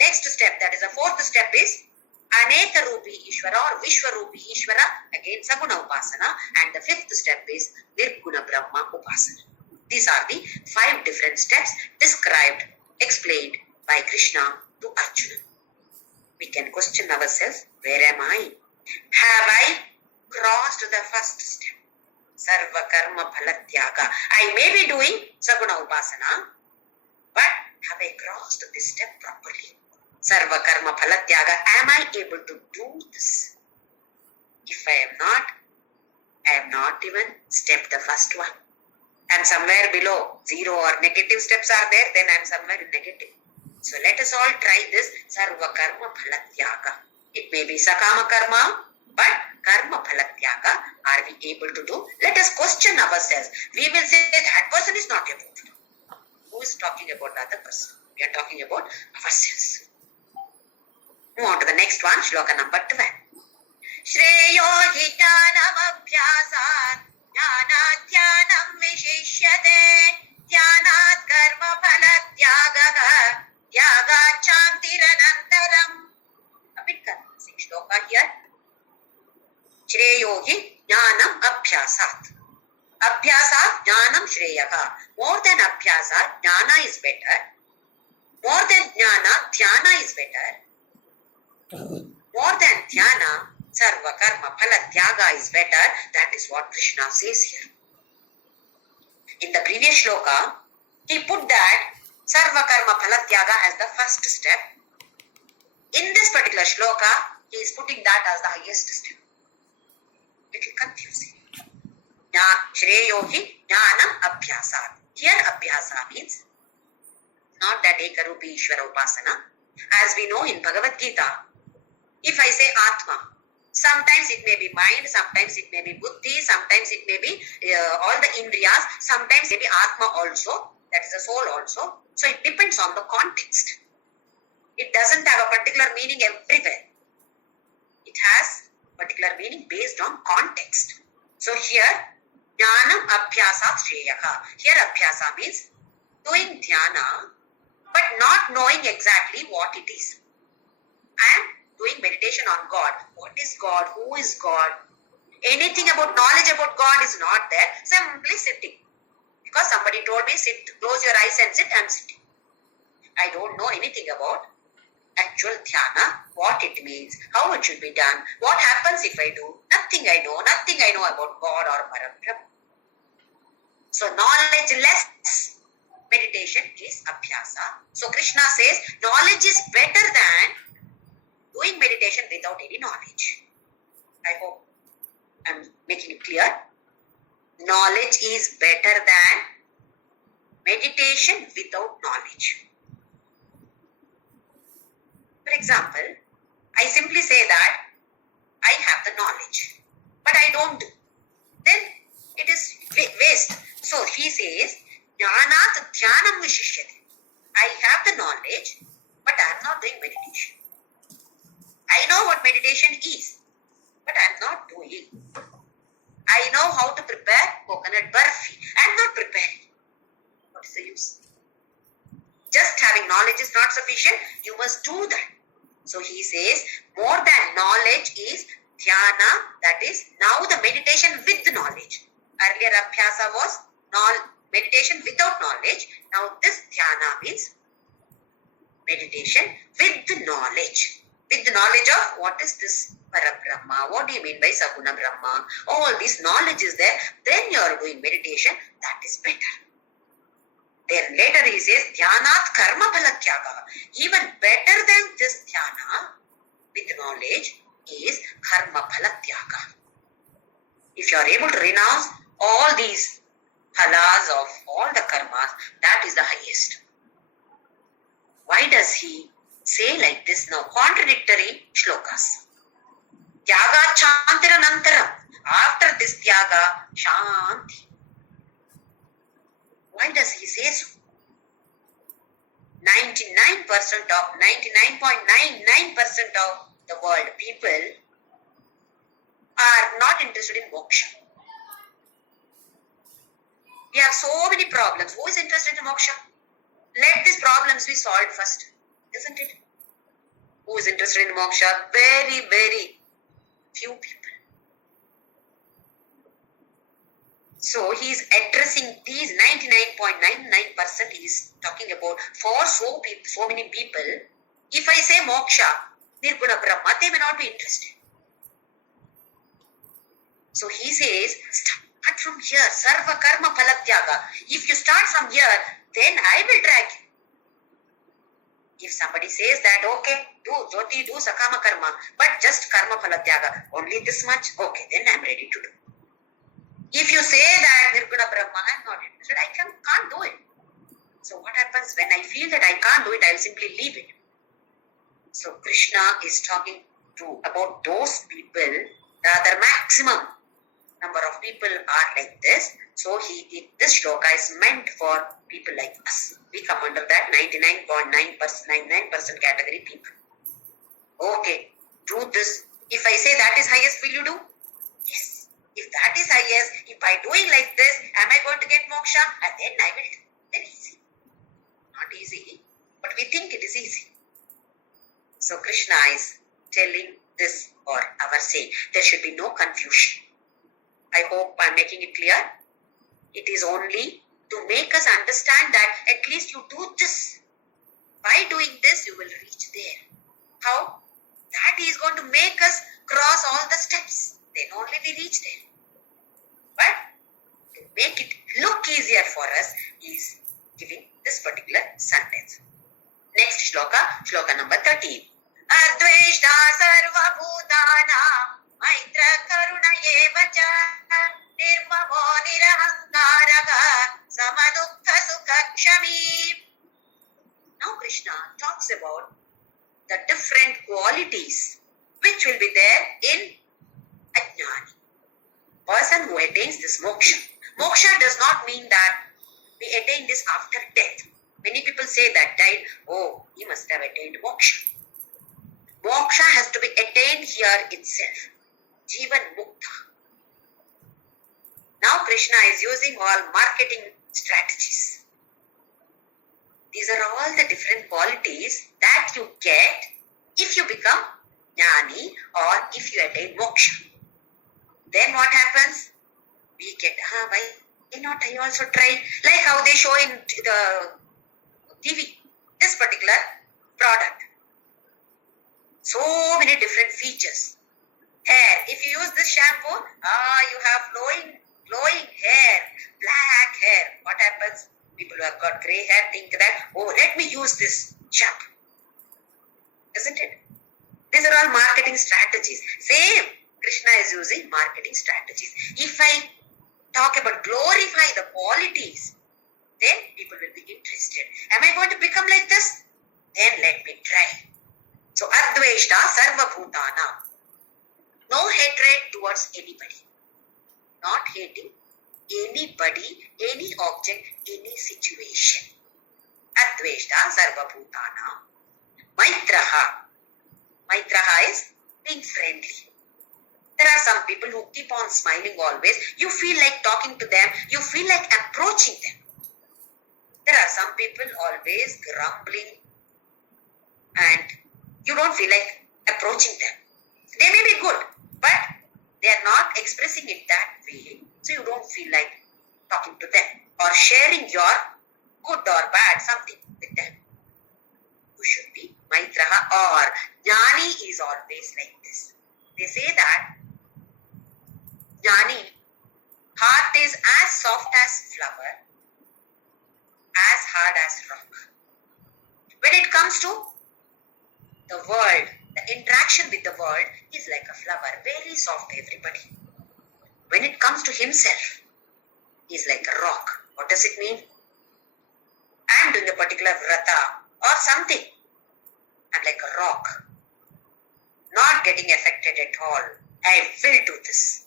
Next step, that is the fourth step, is Anekarupi Ishvara or Vishwarupi Ishvara, again Saguna Upasana. And the fifth step is Nirguna Brahma Upasana. These are the 5 different steps described, explained by Krishna to Arjuna. We can question ourselves, where am I? Have I crossed the first step? Sarva karma phalatyaga. I may be doing Saguna Upasana, but have I crossed this step properly? Sarva karma phalatyaga. Am I able to do this? If I am not, I have not even stepped the first one. I am somewhere below 0 or negative steps are there, then I am somewhere in negative. So let us all try this Sarva karma phalatyaga. It may be Sakama karma, but karma phalatyaga are we able to do? Let us question ourselves. We will say that person is not able to do. Who is talking about the other person? We are talking about ourselves. Move on to the next one, Shloka number 12. Shreyo hi jnanam abhyasat jnanadhyanam vishishyate dhyanat karma phalatyaga tyagachantiranantaram. A bit confusing shloka here. Shreyo hi jnanam abhyasat. Abhyasat jnanam shreyaha. More than abhyasat, jnana is better. More than jnana, dhyana is better. More than dhyana, sarva karma phalatyaga is better. That is what Krishna says here. In the previous shloka, he put that sarva karma phalatyaga as the first step. In this particular shloka, he is putting that as the highest step. Little confusing. Shreyo hi jnanam abhyasat. Here abhyasa means not that Ekarupi Ishvara Upasana. As we know in Bhagavadgita, if I say Atma, sometimes it may be mind, sometimes it may be Buddhi, sometimes it may be all the Indriyas, sometimes it may be Atma also, that is the soul also. So it depends on the context. It doesn't have a particular meaning everywhere. It has particular meaning based on context. So here, Jnanam Abhyasat Shreyaha. Here Abhyasa means doing Dhyana, but not knowing exactly what it is. I am doing meditation on God. What is God? Who is God? Anything about knowledge about God is not there. Simply sitting. Because somebody told me, sit, close your eyes and sit, I am sitting. I don't know anything about actual dhyana, what it means, how it should be done, what happens if I do. Nothing I know about God or Parabrahma. So knowledge less meditation is abhyasa. So Krishna says knowledge is better than doing meditation without any knowledge. I hope I'm making it clear. Knowledge is better than meditation without knowledge. For example, I simply say that I have the knowledge, but I don't do. Then it is waste. So he says, Jnanat dhyanam vishishyate. I have the knowledge, but I am not doing meditation. I know what meditation is, but I am not doing. I know how to prepare coconut burfi. I am not preparing. What is the use? Just having knowledge is not sufficient. You must do that. So he says, more than knowledge is dhyana, that is now the meditation with knowledge. Earlier abhyasa was meditation without knowledge. Now this dhyana means meditation with the knowledge. With the knowledge of what is this Parabrahma, what do you mean by Saguna Brahma, all this knowledge is there, then you are doing meditation, that is better. Then later he says, Dhyanat karma phalatyaga. Even better than this dhyana with knowledge is karma phalatyaga. If you are able to renounce all these phalas of all the karmas, that is the highest. Why does he say like this now? Contradictory shlokas. Tyaga chantiranantaram. After this tyaga, shanti. Why does he say so? 99.99% of the world people are not interested in moksha. We have so many problems. Who is interested in moksha? Let these problems be solved first, isn't it? Who is interested in moksha? Very, very few people. So he is addressing these 99.99% is talking about for so many people. If I say moksha, Nirguna Brahma, they may not be interested. So he says, start from here, sarva karma phalatyaga. If you start from here, then I will drag you. If somebody says that, okay, do Jyoti, do sakama karma, but just karma phalatyaga, only this much, okay, then I am ready to do. If you say that Nirguna Brahma, I am not interested, I can't do it. So what happens when I feel that I can't do it, I will simply leave it. So Krishna is talking about those people, rather maximum number of people are like this. So this shloka is meant for people like us. We come under that 99.99% category people. Okay, do this. If I say that is highest, will you do? Yes. If that is highest, if by doing like this, am I going to get moksha? And then I will. Then easy. Not easy, but we think it is easy. So Krishna is telling this or our saying. There should be no confusion. I hope I am making it clear. It is only to make us understand that at least you do this. By doing this, you will reach there. How? That is going to make us cross all the steps. Then only we reach there. But to make it look easier for us is giving this particular sentence. Next shloka, shloka number 13. Adveshta sarva bhutana maitra karuna yevacha nirmamo nirahankaraga samadukha sukha kshami. Now Krishna talks about the different qualities which will be there in a jnani, person who attains this moksha. Moksha does not mean that we attain this after death. Many people say that died, oh, he must have attained moksha. Moksha has to be attained here itself. Jivan mukta. Now Krishna is using all marketing strategies. These are all the different qualities that you get if you become jnani or if you attain moksha. Then what happens? We get, why not I also try? Like how they show in the TV, this particular product. So many different features. Hair, if you use this shampoo, you have glowing hair, black hair. What happens? People who have got grey hair think that, oh, let me use this shampoo. Isn't it? These are all marketing strategies. Same, Krishna is using marketing strategies. If I talk about glorify the qualities, then people will be interested. Am I going to become like this? Then let me try. So, Adveshta Sarva Bhutana. No hatred towards anybody. Not hating anybody, any object, any situation. Adveshta Sarva Bhutana. Maitraha. Maitraha is being friendly. There are some people who keep on smiling always. You feel like talking to them. You feel like approaching them. There are some people always grumbling and you don't feel like approaching them. They may be good, but they are not expressing it that way. So you don't feel like talking to them or sharing your good or bad something with them. You should be Maitraha or Jnani is always like this. They say that Jnani, heart is as soft as flower, as hard as rock. When it comes to the world, the interaction with the world is like a flower, very soft everybody. When it comes to himself, he is like a rock. What does it mean? I am doing a particular vrata or something. I am like a rock. Not getting affected at all. I will do this.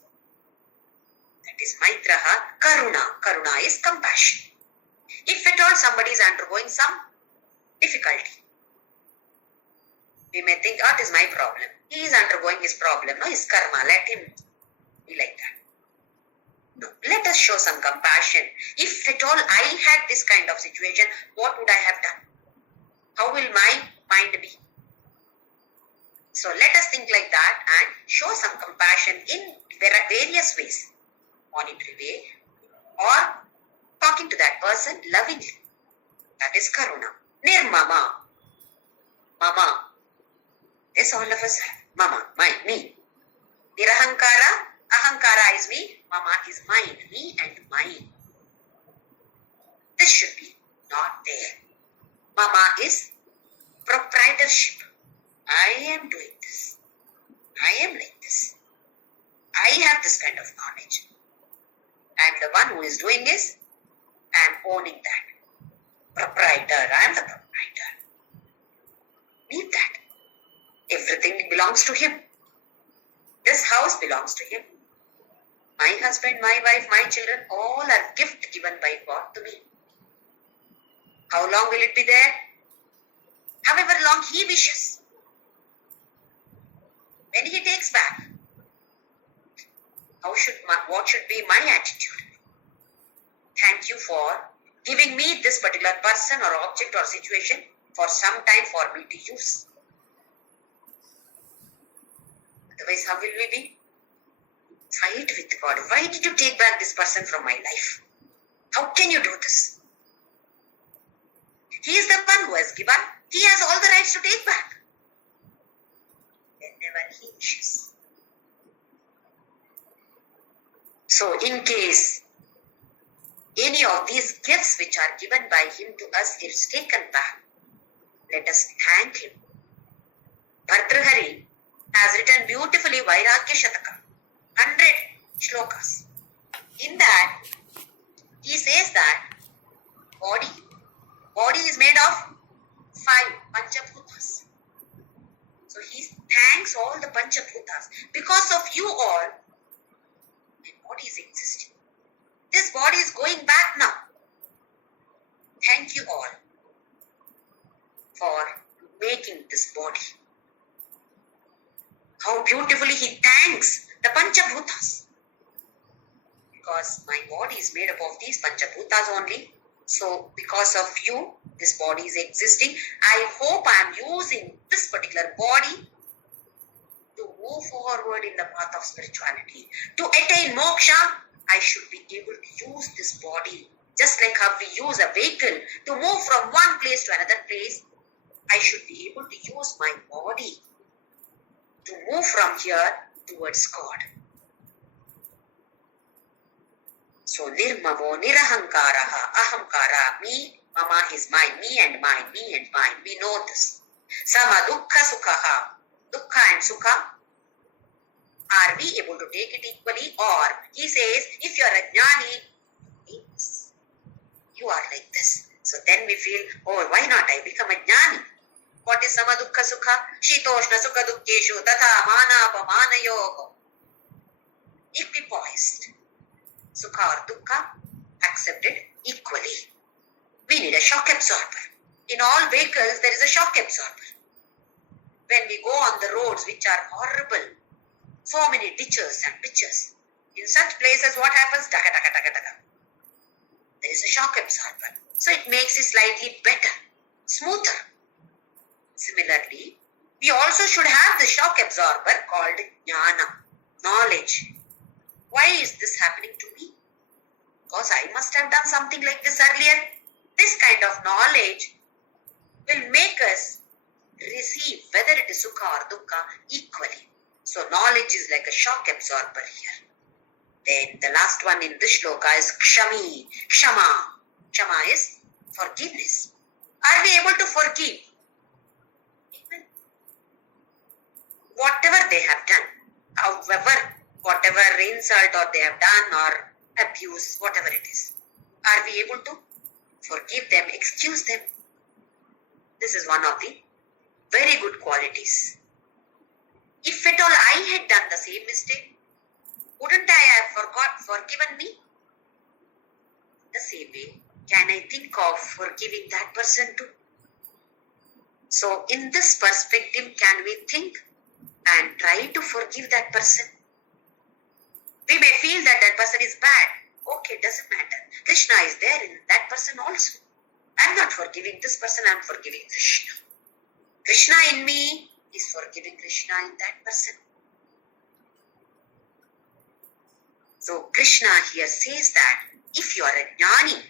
That is Maitraha. Karuna. Karuna is compassion. If at all somebody is undergoing some difficulty, we may think, what is my problem? He is undergoing his problem. No, his karma. Let him be like that. No, let us show some compassion. If at all I had this kind of situation, what would I have done? How will my mind be? So let us think like that and show some compassion in various ways. Monetary way or talking to that person lovingly. That is karuna. Nirmama. Mama. This all of us have. Mama, me. Nirahankara, ahankara is me, mama is mine, me and mine. This should be not there. Mama is proprietorship. I am doing this. I am like this. I have this kind of knowledge. And the one who is doing this, I am owning that. Proprietor, I am the proprietor. Leave that. Everything belongs to him. This house belongs to him. My husband, my wife, my children, all are gift given by God to me. How long will it be there? However long he wishes. When he takes back, what should be my attitude? Thank you for giving me this particular person or object or situation for some time for me to use. Otherwise, how will we be? Fight with God. Why did you take back this person from my life? How can you do this? He is the one who has given. He has all the rights to take back. Whenever he wishes. So, in case any of these gifts which are given by him to us is taken back, let us thank him. Bhartrhari has written beautifully Vairagya Shataka, 100 shlokas. In that, he says that body is made of 5 Panchabhutas. So he thanks all the Panchabhutas. Because of you all, my body is existing. This body is going back now. Thank you all for making this body. How beautifully he thanks the Panchabhutas. Because my body is made up of these Panchabhutas only. So because of you, this body is existing. I hope I am using this particular body to move forward in the path of spirituality. To attain moksha, I should be able to use this body. Just like how we use a vehicle to move from one place to another place, I should be able to use my body to move from here towards God. So, nirmamo, nirahankaraha, ahamkara, me, mama is mine, me and mine, me and mine. We know this. Sama dukkha sukhaha, dukkha and sukha. Are we able to take it equally? Or he says, if you are a jnani, you are like this. So then we feel, oh, why not I become a jnani? What is sama dukkha sukha? Shitoshna sukha dukkeshu tatha mana apamana yoga. Equipoised. Sukha or dukkha accepted equally. We need a shock absorber. In all vehicles, there is a shock absorber. When we go on the roads which are horrible, so many ditches and pitches, in such places what happens? Taka, taka, taka, taka. There is a shock absorber. So it makes it slightly better, smoother. Similarly, we also should have the shock absorber called jnana, knowledge. Why is this happening to me? Because I must have done something like this earlier. This kind of knowledge will make us receive whether it is sukha or dukkha equally. So knowledge is like a shock absorber here. Then the last one in this shloka is kshami, kshama. Kshama is forgiveness. Are we able to forgive? Whatever they have done, however, whatever insult or they have done or abuse, whatever it is, are we able to forgive them, excuse them? This is one of the very good qualities. If at all I had done the same mistake, wouldn't I have forgiven me? The same way, can I think of forgiving that person too? So in this perspective, can we think and try to forgive that person? We may feel that that person is bad. Okay, doesn't matter. Krishna is there in that person also. I'm not forgiving this person, I'm forgiving Krishna. Krishna in me is forgiving Krishna in that person. So Krishna here says that if you are a jnani,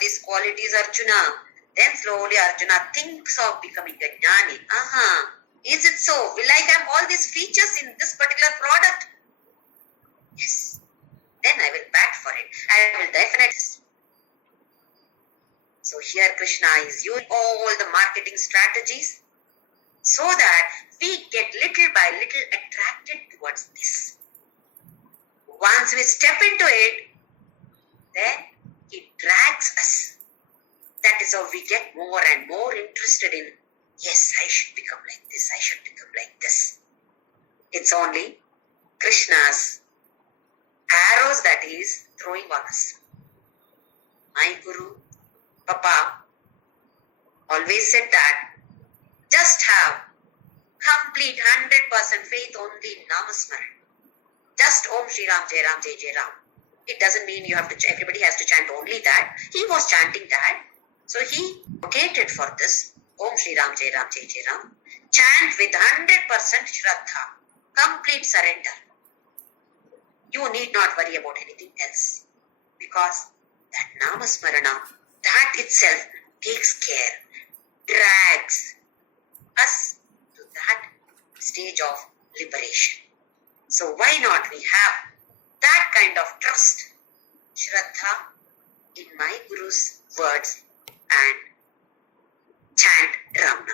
these qualities, Arjuna, then slowly Arjuna thinks of becoming a jnani. Is it so? Will I have all these features in this particular product? Yes. Then I will bat for it. I will definitely. So here Krishna is using all the marketing strategies so that we get little by little attracted towards this. Once we step into it, then it drags us. That is how we get more and more interested in, yes, I should become like this, I should become like this. It's only Krishna's arrows that he is throwing on us. My Guru, Papa, always said that just have complete 100% faith on the Namasmara. Just Om Shri Ram Jai Ram Jai Jai Ram. It doesn't mean everybody has to chant only that. He was chanting that. So he advocated for this. Om Shri Ram Jai Ram Jai Jai Ram. Chant with 100% Shraddha. Complete surrender. You need not worry about anything else. Because that Namasmarana, that itself takes care, drags us to that stage of liberation. So why not we have that kind of trust, Shraddha, in my Guru's words and chant Ramna.